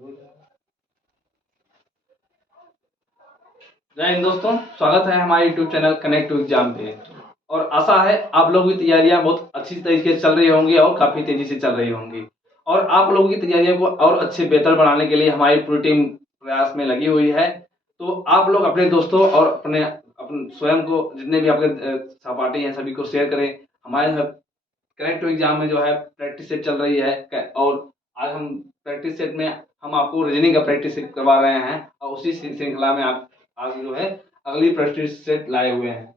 जय हिंद दोस्तों, स्वागत है हमारे YouTube channel connect to exam पे। और आशा है आप लोगों की तैयारियां बहुत अच्छी तरीके से चल रही होंगी और काफ़ी तेज़ी से चल रही होंगी। और आप लोगों की तैयारियों को और अच्छे बेहतर बनाने के लिए हमारी पूरी टीम प्रयास में लगी हुई है। तो आप लोग अपने दोस्तों और अपने स्वयं को, जितने भी आपके सहपाठी हैं, सभी को शेयर करें। हमारे कनेक्ट टू एग्जाम में जो है प्रैक्टिस सेट चल रही है और आज हम प्रैक्टिस सेट में हम आपको रीजनिंग का प्रैक्टिस सेट करवा रहे हैं और उसी श्रृंखला में आप आज जो है अगली प्रैक्टिस सेट लाए हुए हैं।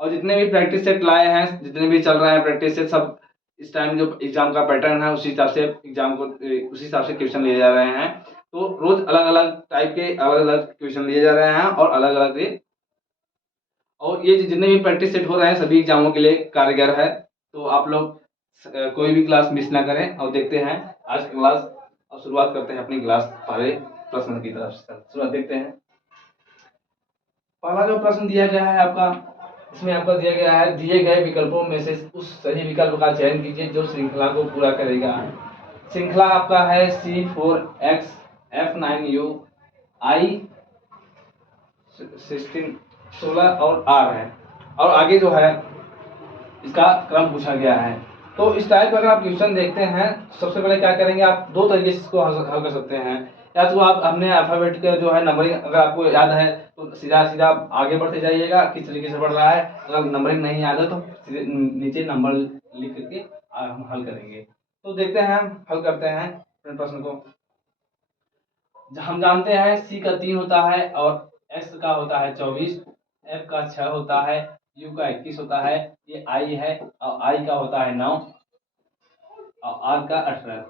और जितने भी प्रैक्टिस सेट लाए हैं, जितने भी चल रहे हैं प्रैक्टिस सेट, सब इस टाइम जो एग्जाम का पैटर्न है उसी हिसाब से एग्जाम को उसी हिसाब से क्वेश्चन लिए जा रहे हैं। तो रोज अलग अलग टाइप के अलग अलग क्वेश्चन लिए जा रहे हैं और अलग अलग और ये जितने भी प्रैक्टिस सेट हो रहे हैं सभी एग्जामों के लिए कारगर है। तो आप लोग कोई भी क्लास मिस ना करें और देखते हैं आज की क्लास। अब शुरुआत करते हैं अपनी क्लास पहले प्रश्न की तरफ से। शुरुआत देखते हैं। पहला जो प्रश्न दिया गया है आपका, इसमें आपका दिया गया है दिए गए विकल्पों में से उस सही विकल्प का चयन कीजिए जो श्रृंखला को पूरा करेगा। श्रृंखला आपका है C4X F9U I 16 16 और R है। और आगे जो है इसका क्रम पूछा गया है। तो इस टाइप का अगर आप क्वेश्चन देखते हैं, सबसे पहले क्या करेंगे, आप दो तरीके से इसको हल कर सकते हैं। या तो आप हमने अल्फाबेट का जो है नंबरिंग अगर आपको याद है तो सीधा सीधा आगे बढ़ते जाइएगा किस तरीके से बढ़ रहा है। अगर नंबरिंग नहीं याद है तो नीचे नंबर लिख करके हम हल करेंगे। तो देखते हैं, हल करते हैं प्रश्न को। हम जानते हैं सी का 3 होता है और एक्स का होता है 24, एफ का 6 होता है, यू का 21 होता है, ये आई है और आई का होता है 9 और आर का 18।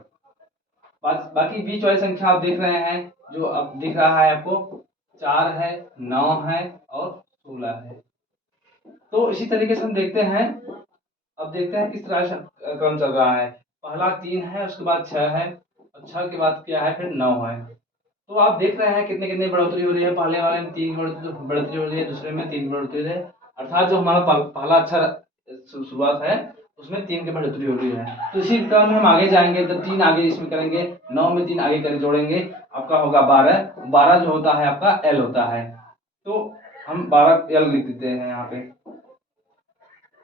बाकी बीच वाली संख्या आप देख रहे हैं, जो अब दिख रहा है आपको 4 है, 9 है और 16 है। तो इसी तरीके से हम देखते हैं, अब देखते हैं किस तरह से क्रम चल रहा है। पहला 3 है, उसके बाद 6 है और 6 के बाद क्या है, फिर 9 है। तो आप देख रहे हैं कितने कितने बढ़ोतरी हो रही है। पहले वाले में 3 बढ़ोतरी हो रही है, दूसरे में 3 बढ़ोतरी हो रही है। अर्थात जो हमारा पहला अक्षर शुरुआत है उसमें 3 की बढ़ोतरी हो रही है। तो इसी क्रम में हम आगे जाएंगे तो 3 आगे इसमें करेंगे, 9 में 3 आगे कर जोड़ेंगे, आपका होगा 12। 12 जो होता है आपका एल होता है। तो हम 12 एल लिख देते हैं यहाँ पे,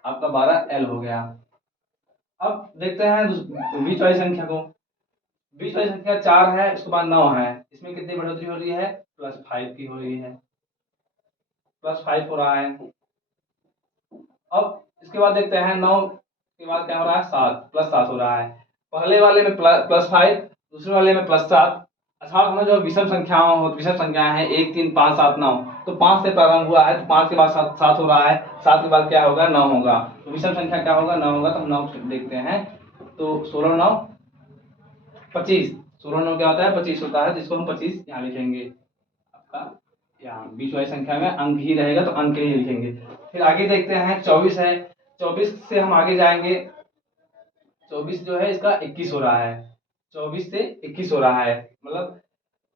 आपका 12 एल हो गया। अब देखते हैं बीच वाली संख्या को। बीच वाली संख्या 4 है, उसके बाद 9 है, इसमें कितनी बढ़ोतरी हो रही है, +5 की हो रही है, +5 हो रहा है। अब इसके बाद देखते हैं 9 के बाद क्या हो रहा है, 7 +7 हो रहा है। पहले वाले में +5, दूसरे वाले में +7। अच्छा, हमें जो विषम संख्याएं हैं 1 3 5 7 9, तो 5 से प्रारंभ हुआ है तो 5 के बाद 7 हो रहा है, 7 के बाद क्या होगा, 9 होगा। तो विषम संख्या क्या होगा, 9 होगा। तो हम 9 देखते हैं, तो 16 9 25, 16 9 क्या होता है, 25 होता है, जिसको हम 25 यहाँ लिखेंगे। आपका यहाँ बीच वाली संख्या में अंक ही रहेगा तो अंक ही लिखेंगे। फिर आगे देखते हैं 24 है, 24 से हम आगे जाएंगे। 24 जो है इसका 21 हो रहा है, 24 से 21 हो रहा है, मतलब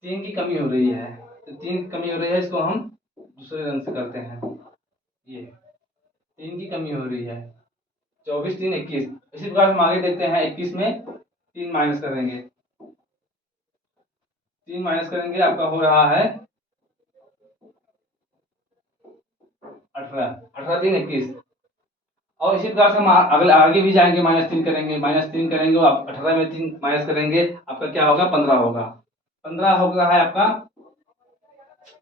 3 की कमी हो रही है। तो 3 की कमी हो रही है, इसको हम दूसरे रंग से करते हैं। ये 3 की कमी हो रही है, 24 3 21। इसी प्रकार हम आगे देखते हैं 21 में 3 माइनस करेंगे, 3 माइनस करेंगे, आपका हो रहा है 18, 18 3 21। और इसी प्रकार से हम अगले आगे भी जाएंगे, -3 करेंगे, -3 करेंगे, आप 18 में 3 माइनस करेंगे, आपका क्या होगा, 15 होगा। 15 होगा है आपका,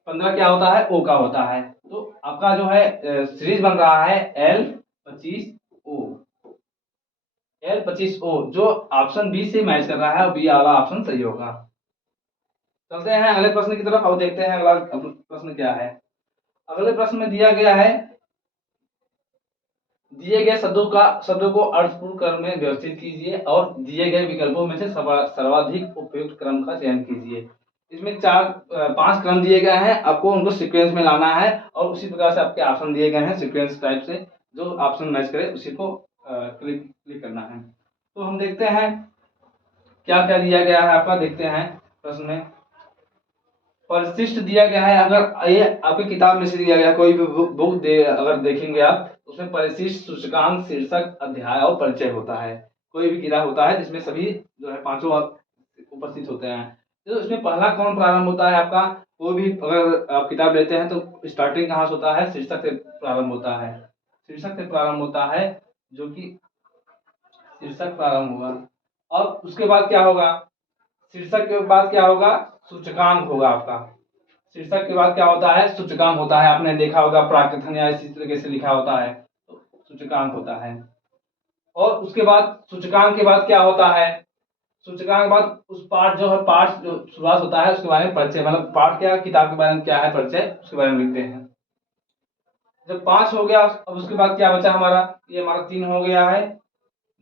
15 क्या होता है, ओ का होता है। तो आपका जो है सीरीज बन रहा है L25O, L25O, जो ऑप्शन बी से मैच कर रहा है और बी वाला ऑप्शन सही होगा। चलते हैं अगले प्रश्न की तरफ और देखते हैं अगला प्रश्न क्या है। अगले प्रश्न में दिया गया है, दिए गए शब्दों को अर्थपूर्ण क्रम में व्यवस्थित कीजिए और दिए गए विकल्पों में से सर्वाधिक उपयुक्त क्रम का चयन कीजिए। इसमें 5 क्रम दिए गए हैं, आपको उनको सीक्वेंस में लाना है और उसी प्रकार से आपके ऑप्शन दिए गए हैं सीक्वेंस टाइप से, जो ऑप्शन मैच करे उसी को क्लिक करना है। तो हम देखते हैं क्या क्या दिया गया है आपका, देखते हैं प्रश्न में। परिशिष्ट दिया गया है, अगर ये आपकी किताब में से दिया गया, कोई भी बुक अगर देखेंगे आप, उसमें परिशिष्ट, सूचकांक, शीर्षक, अध्याय और परिचय होता है। कोई भी गिरा होता है जिसमें सभी जो है 5 उपस्थित होते हैं। तो इसमें पहला कौन प्रारंभ होता है आपका, वो भी अगर आप किताब लेते हैं तो स्टार्टिंग कहाँ से होता है, शीर्षक से प्रारंभ होता है, शीर्षक से प्रारंभ होता है, जो कि शीर्षक प्रारंभ होगा। अब उसके बाद क्या होगा, शीर्षक के बाद क्या होगा, सूचकांक होगा आपका। शीर्षक के बाद क्या होता है, सूचकांक होता है। आपने देखा होगा प्राकथन या इसी तरीके से लिखा होता है, तो सूचकांक होता है। और उसके बाद सूचकांक के बाद क्या होता है, सूचकांक के बाद उस पाठ जो है, पाठ जो शुरुआत होता है उसके बारे में परिचय, मतलब पाठ क्या, किताब के बारे में क्या है परिचय, उसके बारे में लिखते हैं। जब 5 हो गया, अब उसके बाद क्या बचा हमारा, ये हमारा 3 हो गया है,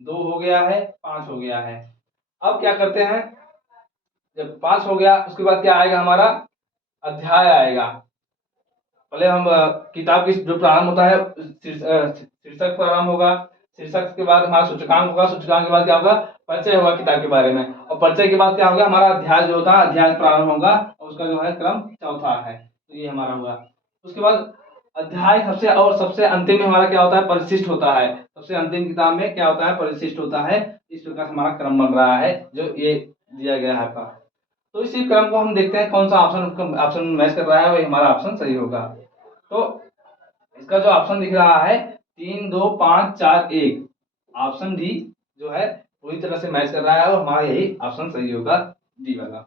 2 हो गया है, 5 हो गया है। अब क्या करते हैं, जब 5 हो गया उसके बाद क्या आएगा हमारा, अध्याय आएगा। पहले हम किताब की जो प्रारंभ होता है शीर्षक प्रारंभ होगा, शीर्षक के बाद हमारा सूचकांक होगा, सूचकांक के बाद क्या होगा, परिचय होगा किताब के बारे में, और परिचय के बाद क्या होगा, हमारा अध्याय जो होता है, अध्याय प्रारंभ होगा और उसका जो है क्रम चौथा है, तो ये हमारा हुआ। उसके बाद अध्याय सबसे अंतिम में हमारा क्या होता है, परिशिष्ट होता है। सबसे अंतिम किताब में क्या होता है, परिशिष्ट होता है। इस प्रकार से हमारा क्रम बन रहा है जो ये दिया गया है आपका। तो इसी क्रम को हम देखते हैं कौन सा ऑप्शन मैच कर रहा है, वही हमारा ऑप्शन सही होगा। तो इसका जो ऑप्शन दिख रहा है 3 2 5 4 1, ऑप्शन डी जो है पूरी तरह से मैच कर रहा है और हमारा यही ऑप्शन सही होगा, डी वाला।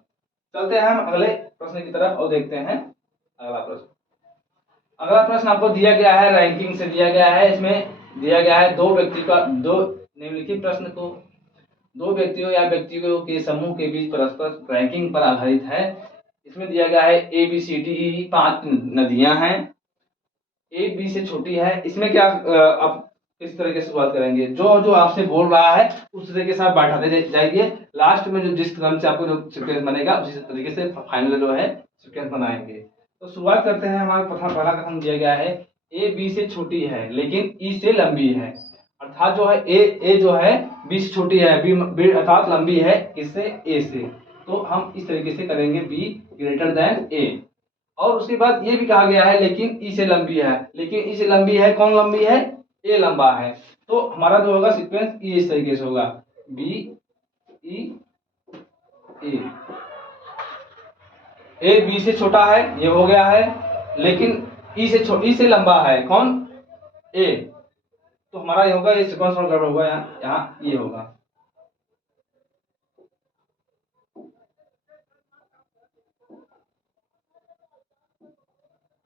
चलते हैं हम अगले प्रश्न की तरफ और देखते हैं अगला प्रश्न। अगला प्रश्न आपको दिया गया है, रैंकिंग से दिया गया है। इसमें दिया गया है दो निम्नलिखित प्रश्न को दो व्यक्तियों या व्यक्तियों के समूह के बीच परस्पर रैंकिंग पर आधारित है। इसमें दिया गया है A B C D E 5 नदियां हैं, ए बी से छोटी है। इसमें क्या आप किस तरीके से शुरुआत करेंगे, जो जो आपसे बोल रहा है उस तरीके से आप बैठाते जाइए, लास्ट में जो जिस क्रम से आपको जो सीक्वेंस बनेगा उसी तरीके से फाइनल जो है सीक्वेंस बनाएंगे। तो शुरुआत करते हैं। हमारा पहला कथन दिया गया है ए बी से छोटी है लेकिन ई से लंबी है, अर्थात जो है ए जो है बी से छोटी है, बी अर्थात लंबी है किससे, ए से। तो हम इस तरीके से करेंगे बी ग्रेटर देन ए। और उसके बाद ये भी कहा गया है लेकिन ई से लंबी है, लेकिन ई से लंबी है, कौन लंबी है, ए लंबा है। तो हमारा जो होगा सीक्वेंस ई इस तरीके से होगा, बी ई ए बी से छोटा है, ये हो गया है, लेकिन ई से लंबा है, कौन, ए। तो हमारा ये होगा, ये सीक्वेंस और गड़बड़ होगा, यहाँ ये होगा।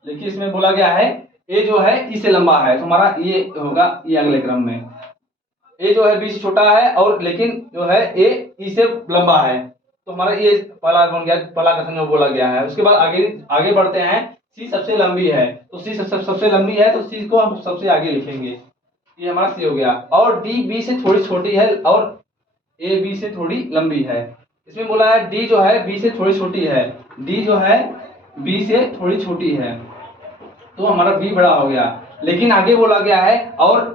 देखिए इसमें बोला गया है ए जो है ई से लंबा है, तो हमारा ये होगा, ये अगले क्रम में ए जो है बी से छोटा है और लेकिन जो है ए ई से लंबा है, तो हमारा ये पहला बन गया, पहला कथन जो बोला गया है। उसके बाद आगे बढ़ते हैं, सी सबसे लंबी है, तो सी सबसे लंबी है तो सी को हम सबसे आगे लिखेंगे, ये हमारा सी हो गया। और डी बी से थोड़ी छोटी है और ए बी से थोड़ी लंबी है। इसमें बोला है डी जो है बी से थोड़ी छोटी है, डी जो है बी से थोड़ी छोटी है, तो हमारा बी बड़ा हो गया। लेकिन आगे बोला गया है और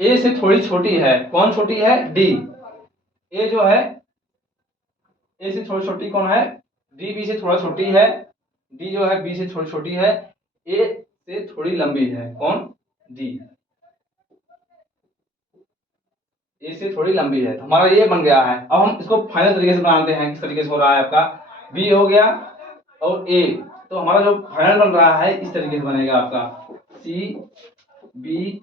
ए से थोड़ी छोटी है, कौन छोटी है, डी। ए जो है ए से थोड़ी छोटी कौन है, डी बी से थोड़ा छोटी है, डी जो है बी से थोड़ी छोटी है, ए से थोड़ी लंबी है, कौन, डी। ए से थोड़ी लंबी है, तो हमारा ये बन गया है। अब हम इसको फाइनल तरीके से बनाते हैं, किस तरीके से हो रहा है आपका, बी हो गया और ए, तो हमारा जो फाइनल बन रहा है इस तरीके से बनेगा आपका, सी बी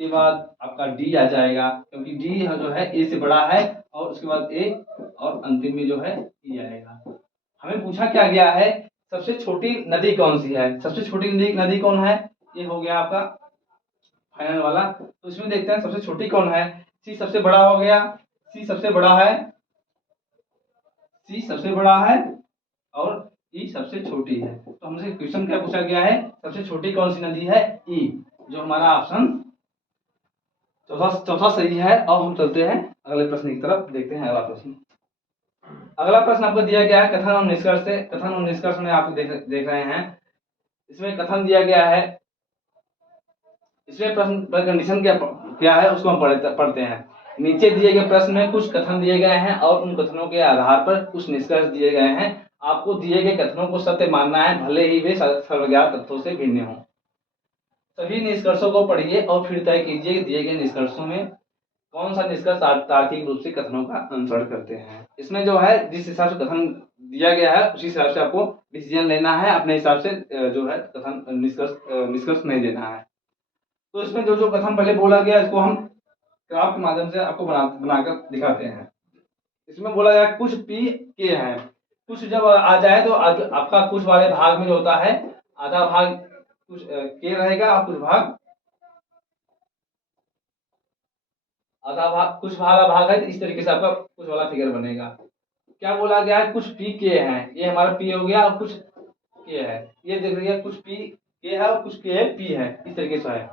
के बाद आपका डी आ जाएगा, क्योंकि डी जो है ए से बड़ा है, और उसके बाद ए और अंतिम में जो है ई आएगा। हमें पूछा क्या गया है, सबसे छोटी नदी कौन सी है, सबसे छोटी नदी कौन है, ये हो गया आपका फाइनल वाला। तो इसमें देखते हैं सबसे छोटी कौन है, सी सबसे बड़ा हो गया, सी सबसे बड़ा है, सी सबसे बड़ा है और ई सबसे छोटी है। तो हमसे क्वेश्चन क्या पूछा गया है, सबसे छोटी कौन सी नदी है, ई, जो हमारा ऑप्शन चौथा सही है। अब हम चलते हैं अगले प्रश्न की तरफ, देखते हैं अगला प्रश्न। अगला प्रश्न आपको दिया गया है कथन और निष्कर्ष से। कथन और निष्कर्ष में आप देख रहे हैं, इसमें कथन दिया गया है, इसमें प्रश्न पर कंडीशन क्या है उसको हम पढ़ते हैं। नीचे दिए गए प्रश्न में कुछ कथन दिए गए हैं और उन कथनों के आधार पर कुछ निष्कर्ष दिए गए हैं। आपको दिए गए कथनों को सत्य मानना है, भले ही वे सर्वज्ञात तथ्यों से भिन्न हों। सभी निष्कर्षों को पढ़िए और फिर तय कीजिए दिए गए निष्कर्षों में कौन सा निष्कर्ष तार्किक रूप से कथनों का अनुसरण करते हैं। इसमें जो है जिस हिसाब से कथन दिया गया है उसी हिसाब से आपको डिसीजन लेना है, अपने हिसाब से जो है कथन निष्कर्ष नहीं देना है। तो इसमें जो जो कथन पहले बोला गया इसको हम ग्राफ के माध्यम से आपको बनाकर दिखाते हैं। इसमें बोला गया कुछ पी के हैं, कुछ जब आ जाए तो आपका कुछ वाले भाग में जो होता है आधा भाग कुछ के रहेगा और कुछ भाग आधा भाग कुछ वाला भाग है, तो इस तरीके से आपका कुछ वाला फिगर बनेगा। क्या बोला गया है, कुछ पी के हैं, ये हमारा पी हो गया और कुछ के है, ये देख लीजिए कुछ पी के है और कुछ के पी है, इस तरीके से है।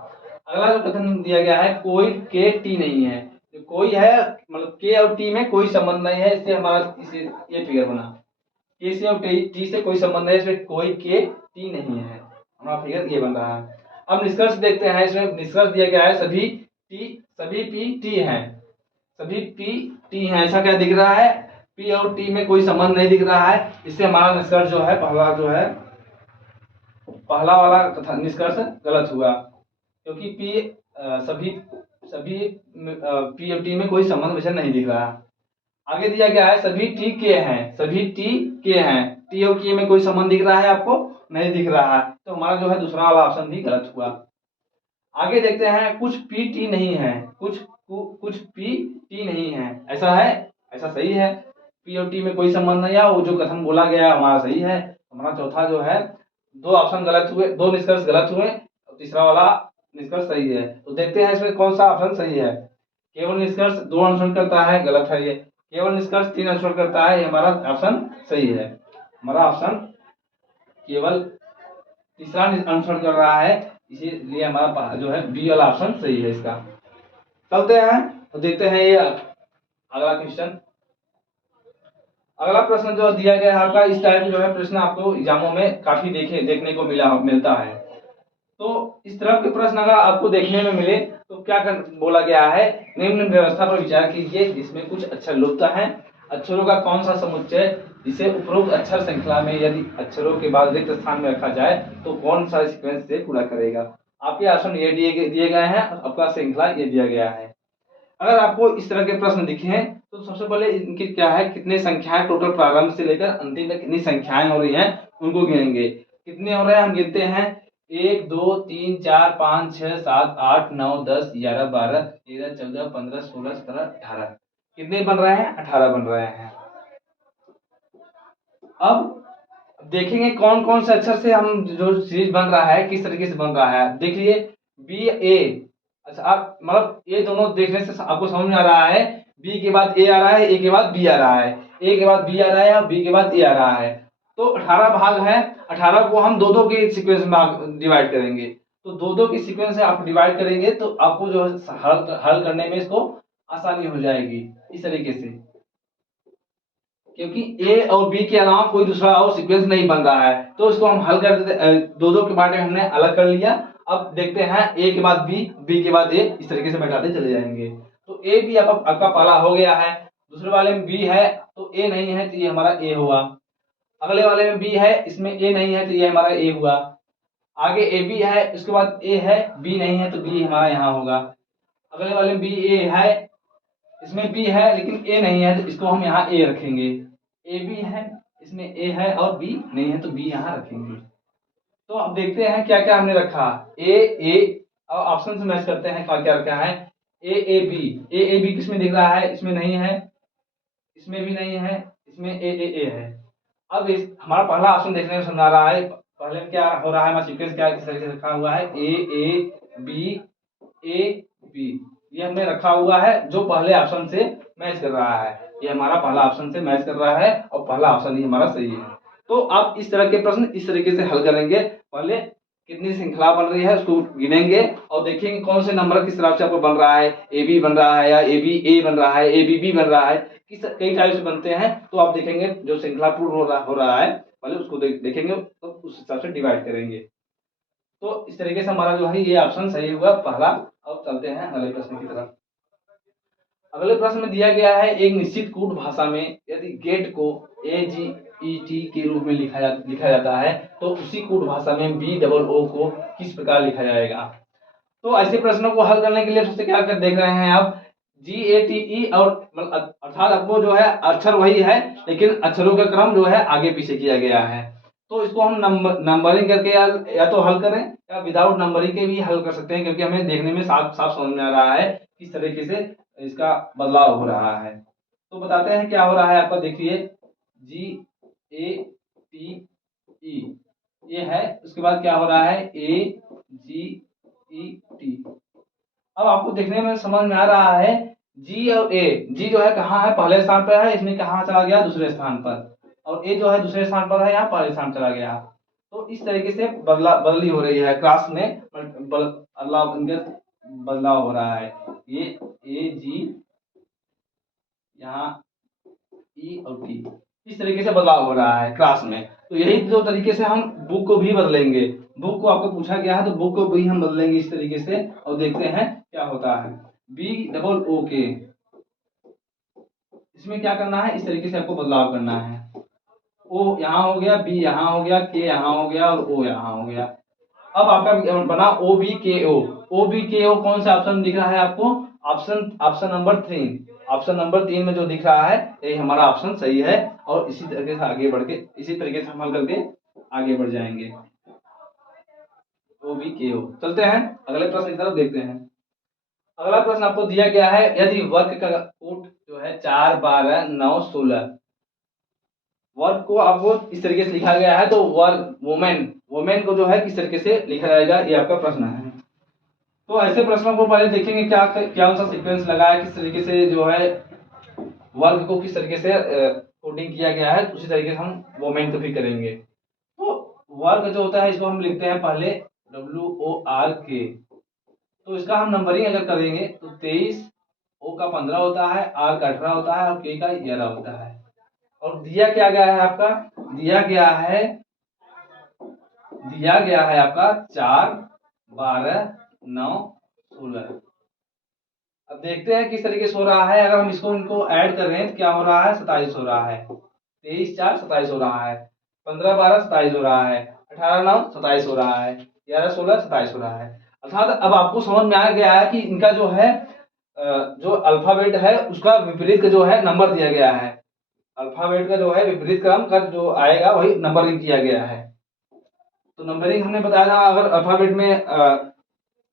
अगला जो कथन दिया गया है कोई के टी नहीं है, जो कोई है मतलब के और टी में कोई संबंध नहीं है, इससे हमारा इसे ये फिगर बना। के से और टी से कोई संबंध नहीं है, इसमें कोई के टी नहीं है, हमारा फिगर ये बन रहा है। अब निष्कर्ष देखते हैं, इसमें निष्कर्ष दिया गया है सभी पी टी हैं, सभी पी टी हैं, ऐसा क्या दिख रहा है, पी और टी में कोई संबंध नहीं दिख रहा है, इससे हमारा निष्कर्ष जो है पहला वाला कथन निष्कर्ष गलत हुआ, क्योंकि सभी पी और टी में कोई संबंध वैसे नहीं दिख रहा। आगे दिया गया है सभी टी के हैं, सभी टी के हैं, टी और के में कोई संबंध दिख रहा है आपको, नहीं दिख रहा है, तो हमारा जो है दूसरा वाला ऑप्शन भी गलत हुआ। आगे देखते हैं कुछ पी टी नहीं है, कुछ पी टी नहीं है, ऐसा है, ऐसा सही है, पी और टी में कोई संबंध नहीं है, वो जो कथन बोला गया हमारा सही है। हमारा चौथा जो है दो ऑप्शन गलत हुए, दो निष्कर्ष गलत हुए, तीसरा वाला निष्कर्ष सही है। तो देखते हैं इसमें कौन सा ऑप्शन सही है। केवल निष्कर्ष 2 अनुसरण करता है, गलत है ये। केवल निष्कर्ष 3 अनुसरण करता है, ये हमारा ऑप्शन सही है। हमारा ऑप्शन केवल तीसरा अनुसरण कर रहा है, इसीलिए हमारा जो है बी वाला ऑप्शन सही है इसका। चलते हैं तो देखते हैं ये अगला क्वेश्चन। अगला प्रश्न जो दिया गया है आपका, इस टाइप जो है प्रश्न आपको एग्जामों में काफी देखने को मिलता है। तो इस तरह के प्रश्न अगर आपको देखने में मिले तो क्या बोला गया है, निम्न व्यवस्था पर विचार कीजिए जिसमें कुछ अक्षर लुप्त हैं, अक्षरों का कौन सा समुच्चय जिसे उपरोक्त अक्षर श्रृंखला में यदि अक्षरों के बाद रिक्त स्थान में रखा जाए तो कौन सा सीक्वेंस से पूरा करेगा। आपके ऑप्शन ये दिए गए हैं, आपका श्रृंखला ये दिया गया है। अगर आपको इस तरह के प्रश्न दिखे हैं तो सबसे पहले इनकी क्या है, कितने संख्याएं टोटल प्रारंभ से लेकर अंतिम तक कितनी संख्याएं हो रही हैं उनको गिनेंगे। कितने हो रहे हैं हम गिनते हैं, 1 2 3 4 5 6 7 8 9 10 11 12 13 14 15 16 17 18, कितने बन रहे हैं, 18 बन रहे हैं। अब देखेंगे कौन कौन से अक्षर से हम जो सीरीज बन रहा है किस तरीके से बन रहा है। देखिए बी ए, अच्छा आप मतलब ये दोनों देखने से आपको समझ में आ रहा है, बी के बाद ए आ रहा है, ए के बाद बी आ रहा है, ए के बाद बी आ रहा है और बी के बाद ए आ रहा है। तो 18 भाग है, 18 को हम दो दो के सीक्वेंस में डिवाइड करेंगे, तो दो दो के सीक्वेंस से आप डिवाइड करेंगे तो आपको जो है हल करने में इसको आसानी हो जाएगी इस तरीके से, क्योंकि ए और बी के अलावा कोई दूसरा और सीक्वेंस नहीं बन रहा है, तो इसको हम हल कर देते, दो दो के बारे में हमने अलग कर लिया। अब देखते हैं ए के बाद बी, बी के बाद ए, इस तरीके से बैठाते चले जाएंगे। तो ए भी आपका पहला हो गया है, दूसरे वाले में बी है तो ए नहीं है तो ये हमारा ए हुआ, अगले वाले में बी है इसमें ए नहीं है तो ये हमारा ए हुआ, आगे ए बी है उसके बाद ए है, बी नहीं है तो बी हमारा यहाँ होगा, अगले वाले में बी ए है इसमें बी है लेकिन ए नहीं है तो इसको हम यहाँ ए रखेंगे, ए बी है इसमें ए है और बी नहीं है तो बी यहाँ रखेंगे। तो अब देखते हैं क्या क्या हमने रखा, ए और ऑप्शन से मैच करते हैं क्या क्या रखा है, ए बी किसमें दिख रहा है, इसमें नहीं है, इसमें भी नहीं है, इसमें ए है। अब इस हमारा पहला ऑप्शन देखने में समझा रहा है, पहले में क्या हो रहा है, हमारा सीक्वेंस क्या किस तरीके से रखा हुआ है, ए बी ये हमने रखा हुआ है जो पहले ऑप्शन से मैच कर रहा है, ये हमारा पहला ऑप्शन से मैच कर रहा है और पहला ऑप्शन ही हमारा सही है। तो आप इस तरह के प्रश्न इस तरीके से हल करेंगे, पहले कितनी श्रृंखला बन रही है उसको गिनेंगे और देखेंगे कौन से नंबर किस तरह से आपको बन रहा है, ए बी बन रहा है या ए बी ए बन रहा है, ए बी बी बन रहा है, किस कई टाइप से बनते हैं। तो आप देखेंगे जो श्रृंखला पूर्ण हो रहा है पहले उसको देखेंगे तो उस हिसाब से डिवाइड करेंगे। तो इस तरीके से हमारा जो है ये ऑप्शन सही हुआ पहला। अब चलते हैं अगले प्रश्न की तरफ। अगले प्रश्न में दिया गया है, एक निश्चित कूट भाषा में यदि गेट को AGET के रूप में लिखा जाता है तो उसी कूट भाषा में BOO को किस प्रकार लिखा जाएगा। तो ऐसे प्रश्नों को हल करने के लिए सबसे क्या कर देख रहे हैं आप, GATE और अर्थात आपको जो है अक्षर वही है, लेकिन अक्षरों का क्रम जो है आगे पीछे किया गया है। तो इसको हम नंबरिंग करके या तो हल करें या विदाउट नंबरिंग के भी हल कर सकते हैं, क्योंकि हमें देखने में साफ साफ समझ में आ रहा है किस तरीके से इसका बदलाव हो रहा है। तो बताते हैं क्या हो रहा है आपका, देखिए GATE ये है, उसके बाद क्या हो रहा है AGET। अब आपको देखने में समझ में आ रहा है जी और ए, जी जो है कहाँ है, पहले स्थान पर है, इसमें कहाँ चला गया, दूसरे स्थान पर, और ए जो है दूसरे स्थान पर है, यहाँ पहले स्थान चला गया। तो इस तरीके से बदली हो रही है क्लास में, बदलाव हो रहा है। ये ए जी, यहाँ ई और टी, इस तरीके से बदलाव हो रहा है क्लास में। तो यही दो तरीके से हम बुक को भी बदलेंगे। बुक को आपको पूछा गया है तो बुक को भी हम बदलेंगे इस तरीके से, और देखते हैं क्या होता है। BOOK, इसमें क्या करना है, इस तरीके से आपको बदलाव करना है। ओ यहाँ हो गया, बी यहाँ हो गया, के यहाँ हो गया और ओ यहाँ हो गया। अब आपका बना OBKO। OBKO कौन सा ऑप्शन दिख रहा है आपको, ऑप्शन नंबर 3। ऑप्शन नंबर 3 में जो दिख रहा है यही हमारा ऑप्शन सही है, और इसी तरीके से आगे बढ़ के इसी तरीके से हम हल करके आगे बढ़ जाएंगे। OBKO। चलते हैं अगले प्रश्न की तरफ, देखते हैं। अगला प्रश्न आपको दिया गया है, यदि वर्ग का कोट जो है 4, 12, 9, 16, वर्ग को आपको इस तरीके से लिखा गया है, तो वर्ग वोमेन को जो है किस तरीके से लिखा जाएगा, ये आपका प्रश्न है। तो ऐसे प्रश्नों को पहले देखेंगे क्या क्या सा सीक्वेंस लगा है, किस तरीके से जो है वर्ग को किस तरीके से कोडिंग किया गया है, उसी तरीके से हम वोमेन को भी करेंगे। तो वर्ग जो होता है इसको हम लिखते हैं पहले WORK। तो इसका हम नंबरिंग अगर करेंगे तो 23, O का 15 होता है, R का 18 होता है और K का 11 होता है। और दिया क्या गया है आपका, दिया गया है आपका 4, 12, 9, 16। अब देखते हैं किस तरीके से हो रहा है। अगर हम इनको ऐड कर रहे हैं तो क्या हो रहा है, 27 हो रहा है। 23, 4, 27 हो रहा है। 15, 12, 27 हो रहा है। 18, 9, 27 हो रहा है। 11, 16, 27 हो रहा है। अर्थात अब आपको समझ में आ गया है कि इनका जो है जो अल्फाबेट है उसका विपरीत का जो है नंबर दिया गया है। अल्फाबेट का जो है विपरीत क्रम का जो आएगा वही नंबरिंग किया गया है। तो नंबरिंग हमने बताया था, अगर अल्फाबेट में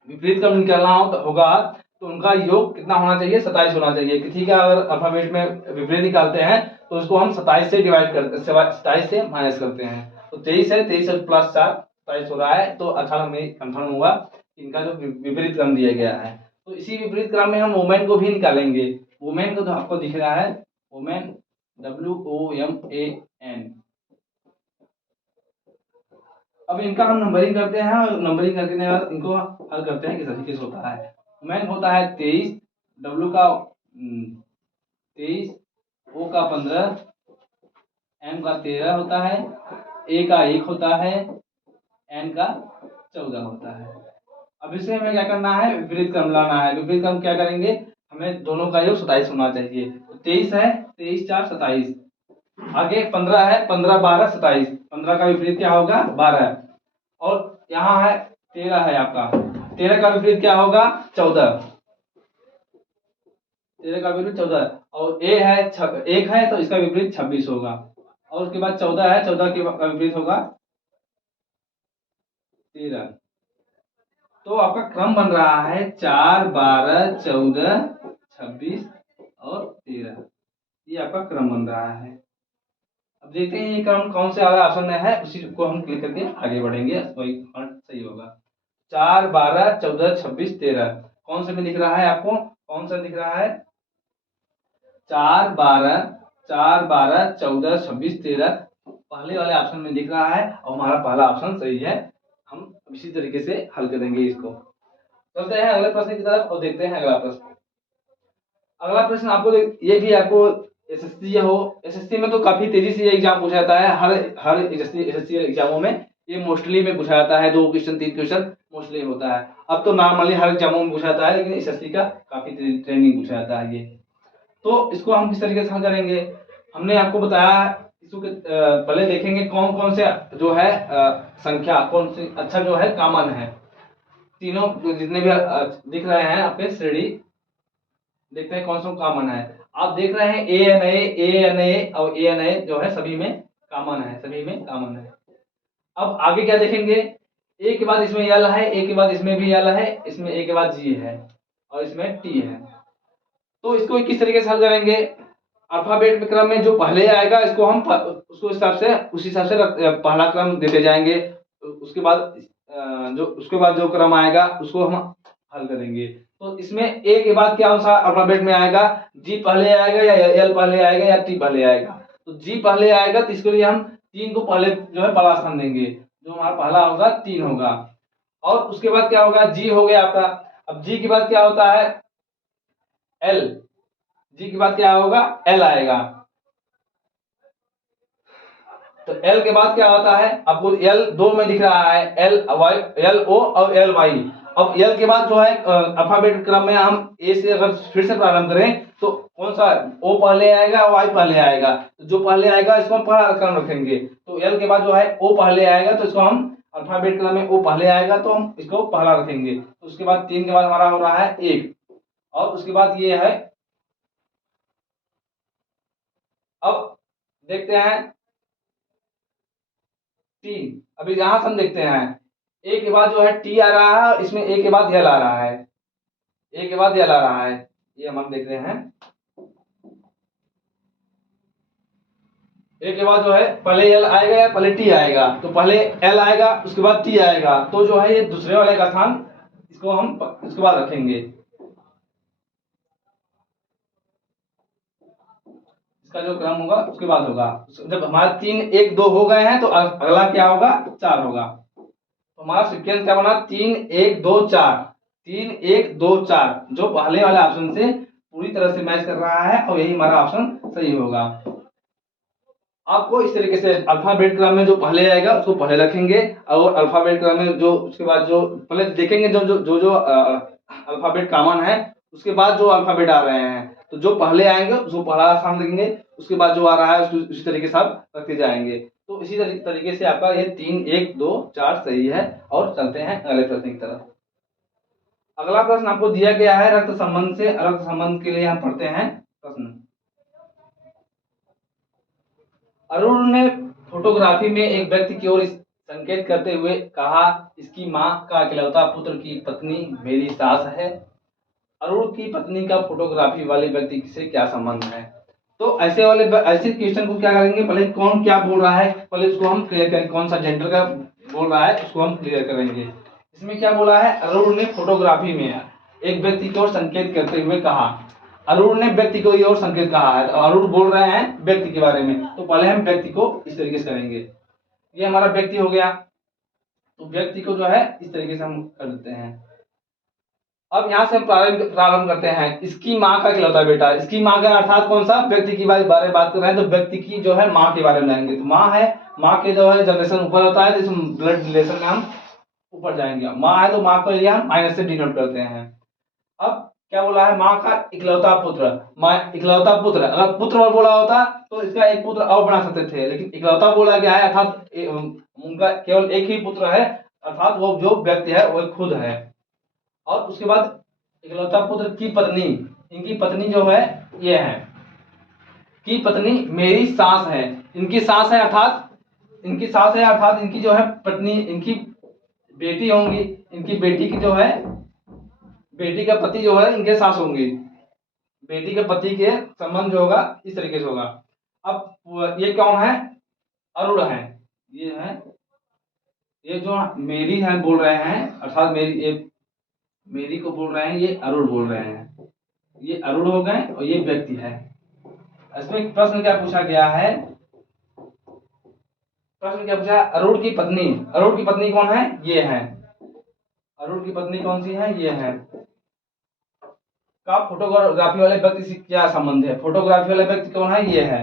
विपरीत क्रम निकालना होगा तो उनका योग कितना होना चाहिए, 27 होना चाहिए। ठीक है, अगर अल्फाबेट में विपरीत निकालते हैं तो उसको हम 27 से डिवाइड करते हैं, 27 से माइनस करते हैं। तो 23 है, 23 प्लस 4 27 हो रहा है। तो अच्छा में कंफर्म हुआ इनका जो विपरीत क्रम दिया गया है। तो इसी विपरीत क्रम में हम वोमेन को भी निकालेंगे। वोमेन को तो आपको दिख रहा है वोमेन, WOMAN। अब इनका हम नंबरिंग करते हैं और नंबरिंग करने के बाद इनको हल करते हैं किस तरीके से होता है। वोमेन होता है 23, W का 23, O का 15, M का 13 होता है, A का 1 होता है, N का 14 होता है। अब इसे हमें क्या करना है, विपरीत क्रम लाना है। विपरीत क्रम क्या करेंगे, हमें दोनों का योग 27 होना चाहिए। तो 23 है, 23, 4, 27। आगे 15 है, 15, 12, 27। 15 का विपरीत क्या होगा, 12। और यहाँ है 13 है आपका, 13 का विपरीत क्या होगा, 14। 13 का विपरीत 14। और A है 1 है तो इसका विपरीत 26 होगा। और उसके बाद 14 है, 14 का विपरीत होगा 13। तो आपका क्रम बन रहा है 4, 12, 14, 26 और 13। ये आपका क्रम बन रहा है। अब देखते हैं ये क्रम कौन से वाला ऑप्शन में है, उसी को हम क्लिक करके आगे बढ़ेंगे, वही सही होगा। 4, 12, 14, 26, 13 कौन से में दिख रहा है आपको, कौन सा दिख रहा है, 4, 12, 14, 26, 13 पहले वाले ऑप्शन में दिख रहा है और हमारा पहला ऑप्शन सही है। हम इसी तरीके से हल करेंगे इसको। चलते हैं अगले प्रश्न की तरफ और देखते हैं अगला प्रश्न। अगला प्रश्न आपको ये भी आपको एसएससी में तो काफी तेजी से ये एग्जाम पूछा जाता है। हर एसएससी एग्जामों में ये मोस्टली में पूछा जाता है, 2 क्वेश्चन 3 क्वेश्चन मोस्टली होता है। अब तो नॉर्मली हर एग्जामों में पूछा जाता है, लेकिन एसएससी का काफी ट्रेनिंग पूछा जाता है ये। तो इसको हम किस तरीके से हल करेंगे, हमने आपको बताया इसको पहले देखेंगे कौन कौन से जो है संख्या कौन सी अच्छा जो है कॉमन है। तीनों जितने भी दिख रहे हैं आपके श्रेणी देखते हैं कौन सा कॉमन है। आप देख रहे हैं ए और ए जो है सभी में कॉमन है, सभी में कॉमन है। अब आगे क्या देखेंगे, ए के बाद इसमें यल है, ए के बाद इसमें भी यल है, इसमें ए के बाद जी है और इसमें टी है। तो इसको किस तरीके से हल करेंगे, अल्फाबेट के क्रम में जो पहले आएगा इसको हम उसको हिसाब से उस हिसाब से पहला क्रम देते जाएंगे। उसके बाद उसके बाद जो क्रम आएगा उसको हम हल करेंगे। तो इसमें ए के बाद क्या सा अल्फाबेट में आएगा, जी पहले आएगा या एल पहले आएगा या टी पहले आएगा। तो जी पहले आएगा तो इसके लिए हम 3 को पहले जो है पहला स्थान देंगे, जो हमारा पहला होगा 3 होगा। और उसके बाद क्या होगा, जी हो गया आपका। अब जी के बाद क्या होता है, एल। जी के बाद क्या होगा, एल आएगा। तो एल के बाद क्या होता है, आपको एल दो में दिख रहा है, एल वाई, एल ओ और एल वाई। अब एल के बाद जो है अल्फाबेट क्रम में हम ए से अगर फिर से प्रारंभ करें तो कौन सा, ओ पहले आएगा वाई पहले आएगा। तो जो पहले आएगा इसको हम पहला क्रम रखेंगे। तो एल के बाद जो है ओ पहले आएगा तो इसको हम अल्फाबेट क्रम में ओ पहले आएगा तो हम इसको पहला रखेंगे। तो उसके बाद 3 के बाद हमारा हो रहा है 1 और उसके बाद ये है। अब देखते हैं टी। अभी यहां से हम देखते हैं ए के बाद जो है टी आ रहा है, इसमें ए के बाद यल आ रहा है, ए के बाद यल आ रहा है। ये हम देख रहे हैं, ए के बाद जो है पहले एल आएगा या पहले टी आएगा। तो पहले एल आएगा उसके बाद टी आएगा, तो जो है ये दूसरे वाले का स्थान इसको हम इसके बाद रखेंगे। इसका जो क्रम होगा उसके बाद होगा। जब हमारे 3 1 2 हो गए हैं तो अगला क्या होगा, 4 होगा। तो हमारा सीक्वेंस क्या बना, 3 1 2 4, 3 1 2 4, जो पहले वाले ऑप्शन से पूरी तरह से मैच कर रहा है और यही हमारा ऑप्शन सही होगा। आपको इस तरीके से अल्फाबेट क्रम में जो पहले आएगा उसको पहले रखेंगे और अल्फाबेट क्रम में जो उसके बाद जो पहले देखेंगे जो अल्फाबेट कॉमन है उसके बाद जो अल्फाबेट आ रहे हैं तो जो पहले आएंगे उसको पहला स्थान देंगे, उसके बाद जो आ रहा है उसको उसी तरीके से आप रखते जाएंगे। तो इसी तरीके से आपका ये 3 1 2 4 सही है। और चलते हैं अगले प्रश्न की तरफ। अगला प्रश्न आपको दिया गया है रक्त संबंध से, रक्त संबंध के लिए हम पढ़ते हैं प्रश्न। अरुण ने फोटोग्राफी में एक व्यक्ति की ओर संकेत करते हुए कहा, इसकी मां का इकलौता पुत्र की पत्नी मेरी सास है। अरुण की पत्नी का फोटोग्राफी वाले व्यक्ति से क्या संबंध है। तो ऐसे क्वेश्चन को क्या करेंगे, पहले कौन क्या बोल रहा है पहले उसको हम क्लियर करेंगे, कौन सा जेंडर का बोल रहा है उसको हम क्लियर करेंगे। इसमें क्या बोला है, अरुण ने फोटोग्राफी में एक व्यक्ति की ओर संकेत करते हुए कहा। अरुण ने व्यक्ति को ये और संकेत कहा है, तो अरुण बोल रहे हैं व्यक्ति के बारे में, तो पहले हम व्यक्ति को इस तरीके से करेंगे। ये हमारा व्यक्ति हो गया, तो व्यक्ति को जो है इस तरीके से हम कर देते हैं। अब यहाँ से हम प्रारंभ करते हैं। इसकी माँ का इकलौता बेटा, इसकी माँ का अर्थात कौन सा, व्यक्ति की बारे में बात कर रहे हैं तो व्यक्ति की जो है माँ के बारे में जाएंगे। तो माँ है, माँ के जो है जनरेशन ऊपर होता है तो इस ब्लड रिलेशन में हम ऊपर जाएंगे। माँ है तो माँ को लिए हम माइनस से डिनोट करते हैं। अब क्या बोला है, माँ का इकलौता पुत्र, माँ इकलौता पुत्र। अगर पुत्र बोला होता तो इसका एक पुत्र और बना सकते थे, लेकिन इकलौता बोला गया है अर्थात उनका केवल एक ही पुत्र है, अर्थात वो जो व्यक्ति है वो खुद है। और उसके बाद इकलौता पुत्र की पत्नी, इनकी पत्नी जो है ये है, की पत्नी मेरी सास है। इनकी सास है अर्थात इनकी जो है पत्नी, इनकी बेटी होंगी, इनकी बेटी की जो है बेटी का पति जो है इनके सास होंगे। बेटी के पति के संबंध जो होगा इस तरीके से होगा। अब ये कौन है, अरुण है, ये है, ये जो मेरी है बोल रहे हैं अर्थात मेरी को बोल रहे हैं, ये अरुण बोल रहे हैं। ये अरुण हो गए और ये व्यक्ति है। इसमें प्रश्न क्या पूछा गया है, प्रश्न क्या पूछा, अरुण की पत्नी कौन है, ये है। अरुण की पत्नी कौन सी है, ये है। का फोटोग्राफी वाले व्यक्ति से क्या संबंध है, फोटोग्राफी वाले व्यक्ति कौन है, ये है।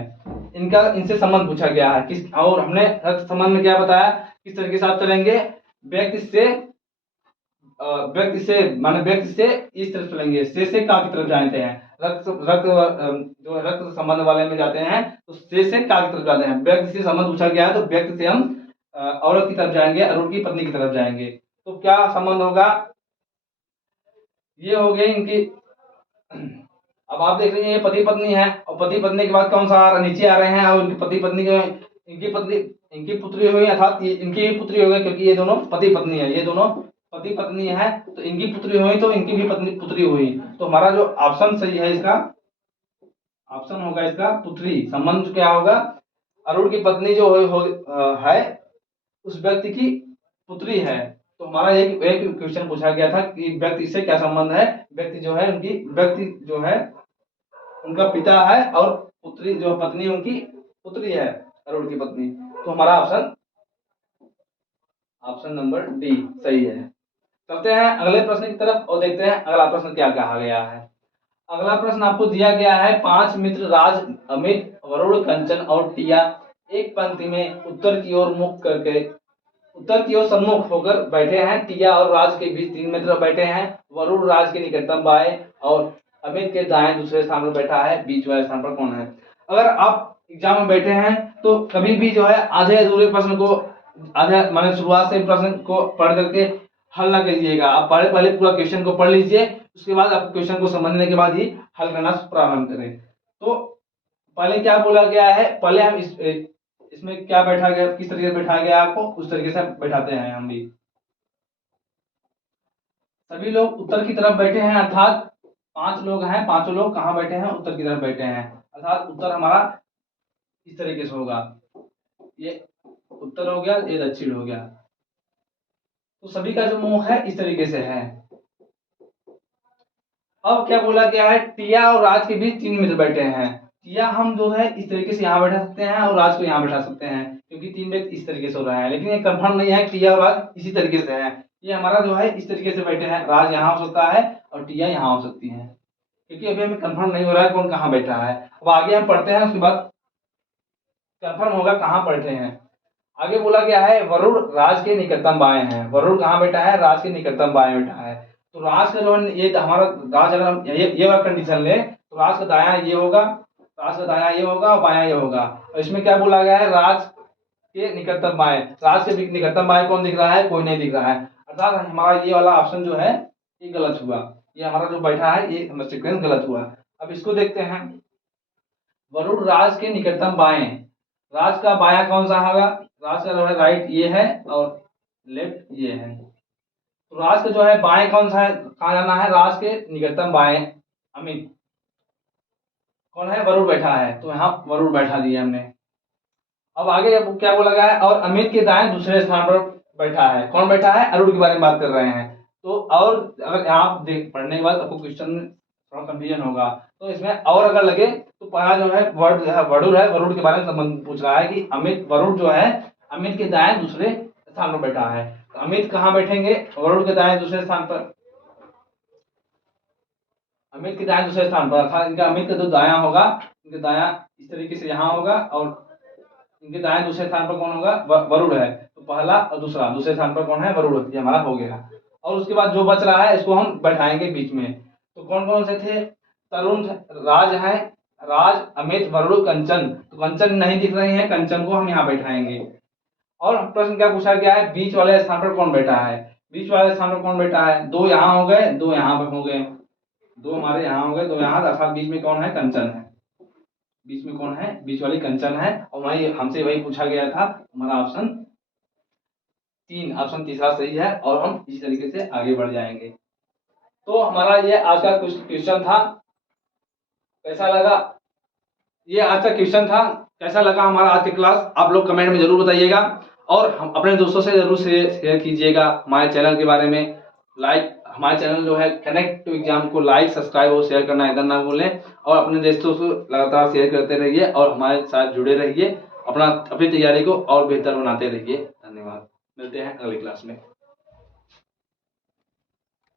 इनका इनसे संबंध पूछा गया है किस, और हमने रक्त संबंध में क्या बताया, किस तरीके से आप चलेंगे, व्यक्ति से माने व्यक्ति से इस तरफ चलेंगे, से का की तरफ जाते हैं। जो रक्त संबंध वाले में जाते हैं तो से का की तरफ जाते हैं। व्यक्ति से संबंध पूछा गया है तो व्यक्ति से हम औरत की तरफ जाएंगे, अरुण की पत्नी की तरफ जाएंगे। तो क्या संबंध होगा, ये हो गए इनकी अब आप देख रहे हैं ये पति पत्नी है, और पति पत्नी के बाद कौन सा आ रहा नीचे आ रहे हैं, और उनकी पति पत्नी के इनकी पुत्री हुई, अर्थात इनकी भी पुत्री हो गई, क्योंकि ये दोनों पति पत्नी है, ये दोनों पति पत्नी है, तो इनकी पुत्री हुई तो इनकी भी पत्नी पुत्री हुई। तो हमारा जो ऑप्शन सही है इसका, ऑप्शन होगा इसका पुत्री। संबंध क्या होगा, अरुण की पत्नी जो है उस व्यक्ति की पुत्री है। तो हमारा एक क्वेश्चन पूछा गया था कि व्यक्ति से क्या संबंध है, व्यक्ति जो है उनका पिता है, और पुत्री जो पत्नी उनकी पुत्री है, अरुण की पत्नी। तो हमारा ऑप्शन नंबर डी सही है। चलते हैं अगले प्रश्न की तरफ और देखते हैं अगला प्रश्न क्या कहा गया है। अगला प्रश्न आपको दिया गया है, 5 मित्र राज, अमित, वरुण, कंचन और टिया एक पंक्ति में उत्तर की ओर सम्मुख होकर बैठे हैं। टिया और राज के बीच 3 मित्र बैठे हैं। वरुण राज के निकटतम बाएं और अमित के दाएं दूसरे स्थान पर बैठा है। बीच वाले स्थान पर कौन है? अगर आप एग्जाम में बैठे हैं तो कभी भी जो है आधे अधूरे प्रश्न को माने शुरुआत से प्रश्न को पढ़ करके हल ना कीजिएगा। आप पहले पूरा क्वेश्चन को पढ़ लीजिए, उसके बाद आप क्वेश्चन को समझने के बाद ही हल करना प्रारंभ करें। तो पहले क्या बोला गया है, पहले हम इसमें क्या बैठा गया, किस तरीके से बैठाया गया आपको उस तरीके से बैठाते हैं। हम भी सभी लोग उत्तर की तरफ बैठे हैं, अर्थात 5 लोग हैं, पांचों लोग कहाँ बैठे हैं? उत्तर की तरफ बैठे हैं, अर्थात उत्तर हमारा इस तरीके से होगा। ये उत्तर हो गया, ये दक्षिण हो गया। तो सभी का जो मुंह है इस तरीके से है। अब क्या बोला गया है, टिया और राज के बीच 3 मित्र बैठे हैं। टिया हम जो है इस तरीके से यहाँ बैठा सकते हैं और राज को यहाँ बैठा सकते हैं, क्योंकि 3 व्यक्ति इस तरीके से हो रहा है। लेकिन ये कंफर्म नहीं है टिया और राज इसी तरीके से है। ये हमारा जो है इस तरीके से बैठे हैं, राज यहाँ हो सकता है और टिया यहाँ हो सकती है, क्योंकि अभी हमें कंफर्म नहीं हो रहा है कौन कहाँ बैठा है। अब आगे हम पढ़ते हैं, उसके बाद कंफर्म होगा कहाँ बैठे हैं। आगे बोला गया है, वरुण राज के निकटतम बाएं हैं। वरुण कहाँ बैठा है? राज के निकटतम बाएं बैठा है। तो राज का जो है ये हमारा राज, अगर हम ये वाला कंडीशन ले तो राज का दायां ये होगा, राज का दायां ये होगा और बायां ये होगा। और इसमें क्या बोला गया है, राज के निकटतम बाएं। राज के निकटतम बाएं कौन दिख रहा है? कोई नहीं दिख रहा है, अर्थात हमारा ये वाला ऑप्शन जो है ये गलत हुआ। ये हमारा जो बैठा है ये हमारा सीक्वेंस गलत हुआ। अब इसको देखते हैं, वरुण राज के निकटतम बाएं, राज का बायां कौन सा होगा? राज का जो है राइट ये है और लेफ्ट ये है। तो राज का जो है बाएं कौन सा है, कहाँ जाना है? राज के निकटतम बाएं अमित कौन है? वरुण बैठा है, तो यहाँ वरुण बैठा दिया हमने। अब आगे क्या बोला गया है, और अमित के दाएं दूसरे स्थान पर बैठा है। कौन बैठा है? अरुण के बारे में बात कर रहे हैं। तो और अगर आप पढ़ने के बाद आपको क्वेश्चन थोड़ा कंफ्यूजन होगा, तो इसमें और अगर लगे तो पहला जो है वर्ड जो है वरुण है, वरुण के बारे में संबंध पूछ रहा है कि अमित, वरुण जो है अमित के दाएं दूसरे स्थान पर बैठा है। तो अमित कहाँ बैठेंगे? वरुण के दाएं दूसरे स्थान पर, अमित के दाएं दूसरे स्थान पर, अर्थात इनका अमित का जो दायां होगा, इनका दायां इस तरीके से यहाँ होगा और इनके दाएं दूसरे स्थान पर कौन होगा? वरुण है। तो पहला और दूसरा दूसरे स्थान पर कौन है? वरुण। ये हमारा हो गया। और उसके बाद जो बच रहा है इसको हम बैठाएंगे बीच में। तो कौन कौन से थे? तरुण राज है, राज, अमित, वरुण, कंचन। तो कंचन नहीं दिख रही है, कंचन को हम यहाँ बैठाएंगे। और प्रश्न क्या पूछा गया है, बीच वाले स्थान पर कौन बैठा है? बीच वाले स्थान पर कौन बैठा है? 2 यहाँ हो गए, 2 यहाँ पर हो गए, 2 हमारे यहाँ हो गए, 2 यहाँ, अर्थात बीच में कौन है? कंचन है। बीच में कौन है? बीच वाली कंचन है। और वही हमसे वही पूछा गया था। हमारा ऑप्शन 3, ऑप्शन तीसरा सही है। और हम इसी तरीके से आगे बढ़ जाएंगे। तो हमारा ये आज का क्वेश्चन था। कैसा लगा? ये आज का क्वेश्चन था। कैसा लगा हमारा आज की क्लास? आप लोग कमेंट में जरूर बताइएगा, और हम अपने दोस्तों से जरूर शेयर कीजिएगा हमारे चैनल के बारे में। लाइक, हमारे चैनल जो है कनेक्ट टू एग्जाम को लाइक, सब्सक्राइब और शेयर करना एकदम ना भूलें। और अपने दोस्तों को लगातार शेयर करते रहिए और हमारे साथ जुड़े रहिए। अपनी तैयारी को और बेहतर बनाते रहिए। धन्यवाद। मिलते हैं अगली क्लास में।